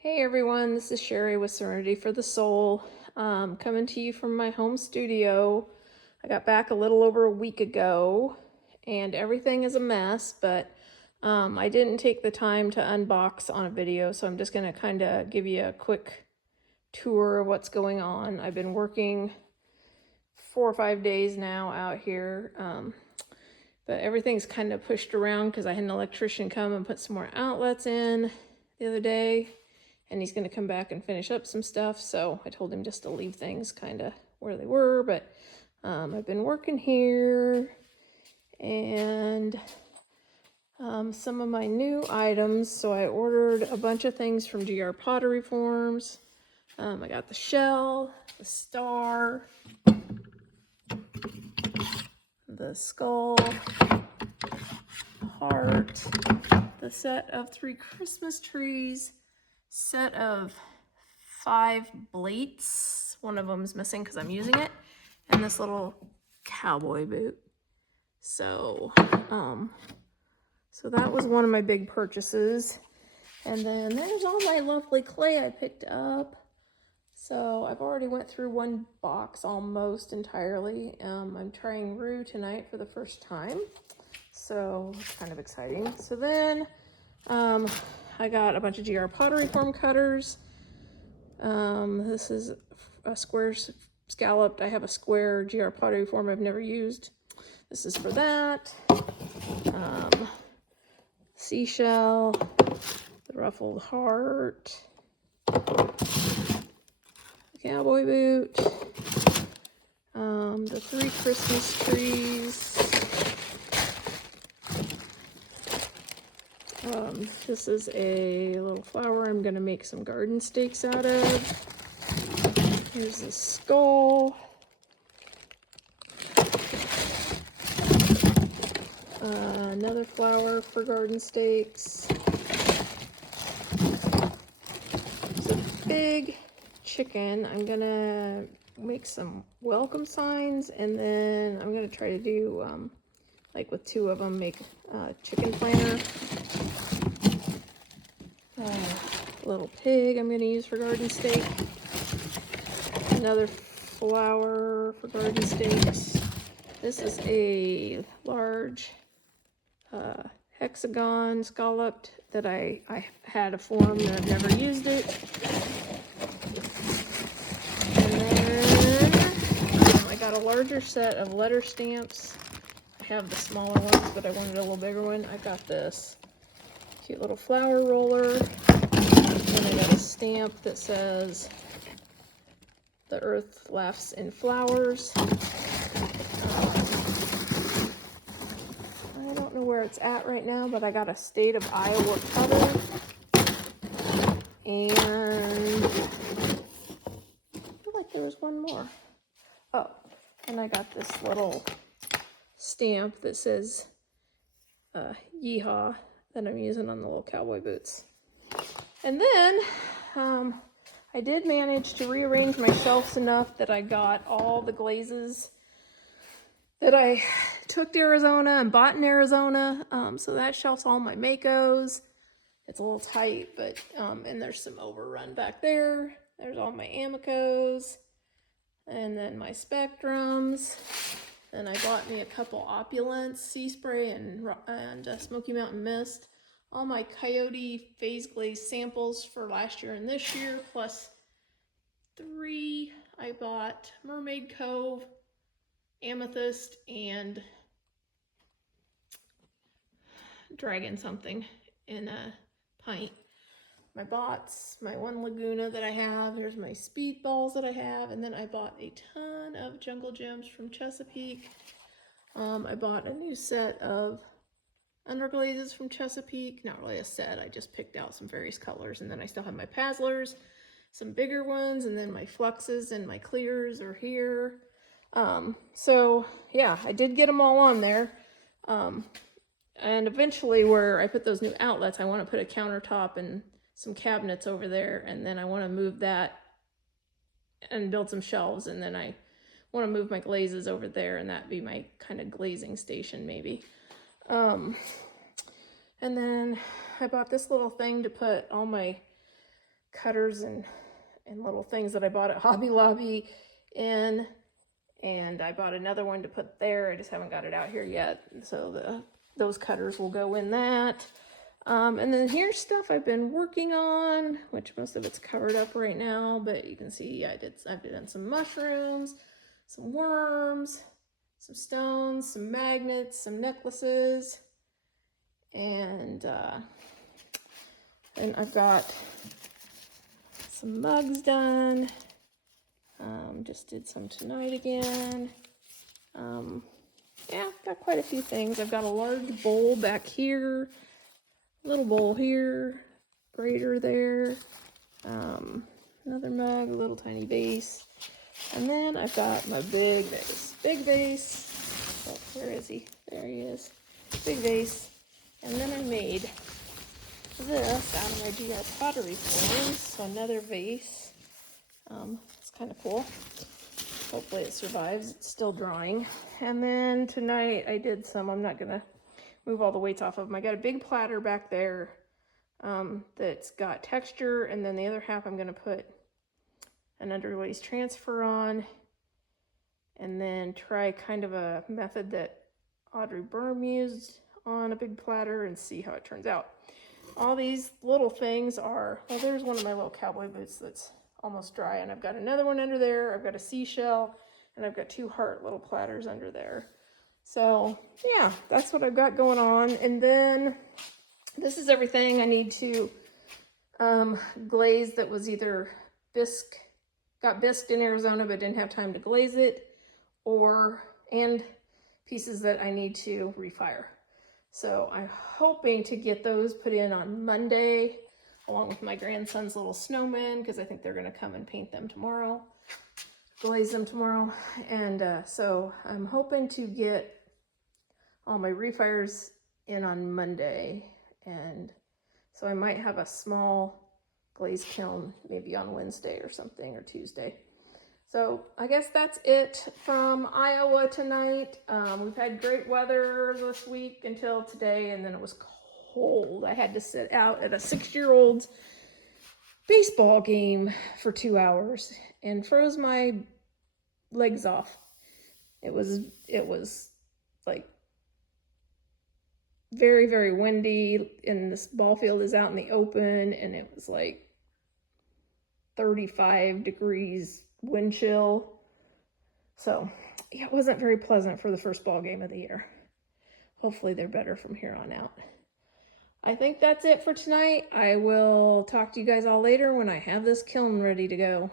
Hey everyone, this is Sherry with Serenity for the Soul, coming to you from my home studio. I got back a little over a week ago and everything is a mess, but I didn't take the time to unbox on a video, so I'm just going to kind of give you a quick tour of what's going on. I've been working 4 or 5 days now out here, but everything's kind of pushed around because I had an electrician come and put some more outlets in the other day. And he's going to come back and finish up some stuff, so I told him just to leave things kind of where they were, but I've been working here, and some of my new items, so I ordered a bunch of things from GR Pottery Forms. I got the shell, the star, the skull, heart, the set of 3 Christmas trees, set of 5 plates. One of them's missing because I'm using it, and this little cowboy boot. So that was one of my big purchases. And then there's all my lovely clay I picked up. So I've already went through one box almost entirely. I'm trying Rue tonight for the first time, so it's kind of exciting. So then I got a bunch of GR Pottery Form cutters. This is a square scalloped. I have a square GR Pottery Form I've never used. This is for that. Seashell, the ruffled heart, the cowboy boot, the 3 Christmas trees. This is a little flower I'm going to make some garden stakes out of. Here's the skull. Another flower for garden stakes. It's a big chicken. I'm going to make some welcome signs, and then I'm going to try to do, like with 2 of them, make a chicken planter. Little pig I'm going to use for garden stake. Another flower for garden stakes. This is a large hexagon scalloped that I had a form and I've never used it. And then I got a larger set of letter stamps. I have the smaller ones, but I wanted a little bigger one. I got this cute little flower roller. And I got a stamp that says "The Earth Laughs in Flowers." I don't know where it's at right now, but I got a State of Iowa cover. And I feel like there was one more. Oh, and I got this little stamp that says "Yeehaw" that I'm using on the little cowboy boots. And then I did manage to rearrange my shelves enough that I got all the glazes that I took to Arizona and bought in Arizona. So that shelves all my Makos. It's a little tight, but and there's some overrun back there. There's all my Amicos, and then my Spectrums. And I bought me a couple Opulence Sea Spray and Smoky Mountain Mist. All my Coyote Phase Glaze samples for last year and this year, plus 3. I bought Mermaid Cove, Amethyst, and Dragon something in a pint. My bots, my 1 Laguna that I have, there's my Speedballs that I have, and then I bought a ton of Jungle Gems from Chesapeake. I bought a new set of underglazes from Chesapeake. Not really a set, I just picked out some various colors, and then I still have my Pazzlers, some bigger ones, and then my Fluxes and my Clears are here. So yeah, I did get them all on there. And eventually where I put those new outlets, I want to put a countertop and some cabinets over there, and then I want to move that and build some shelves, and then I want to move my glazes over there, and that be my kind of glazing station maybe. And then I bought this little thing to put all my cutters and little things that I bought at Hobby Lobby in, and I bought another one to put there. I just haven't got it out here yet, so those cutters will go in that. And then here's stuff I've been working on, which most of it's covered up right now, but you can see I've done some mushrooms, some worms, some stones, some magnets, some necklaces, and I've got some mugs done. Just did some tonight again. Yeah, got quite a few things. I've got a large bowl back here, little bowl here, grater there, another mug, a little tiny vase, and then I've got my big vase. Oh, where is he? There he is. Big vase. And then I made this out of my GR pottery forms, so another vase. It's kind of cool. Hopefully it survives. It's still drying. And then tonight I did some, I'm not gonna move all the weights off of them. I got a big platter back there that's got texture, and then the other half I'm gonna put an underglaze transfer on, and then try kind of a method that Audrey Berm used on a big platter and see how it turns out. All these little things are, well, there's one of my little cowboy boots that's almost dry, and I've got another one under there. I've got a seashell, and I've got 2 heart little platters under there. So yeah, that's what I've got going on. And then this is everything I need to glaze that was either got bisqued in Arizona but didn't have time to glaze it, and pieces that I need to refire. So I'm hoping to get those put in on Monday, along with my grandson's little snowmen, because I think they're going to come and paint them tomorrow, glaze them tomorrow. And so I'm hoping to get all my refires in on Monday, and so I might have a small glaze kiln maybe on Wednesday or something, or Tuesday. So I guess that's it from Iowa tonight. We've had great weather this week until today, and then it was cold. I had to sit out at a 6-year-old's baseball game for 2 hours and froze my legs off. It was like very, very windy, and this ball field is out in the open, and it was like 35 degrees wind chill. So yeah, it wasn't very pleasant for the first ball game of the year. Hopefully they're better from here on out. I think that's it for tonight. I will talk to you guys all later when I have this kiln ready to go.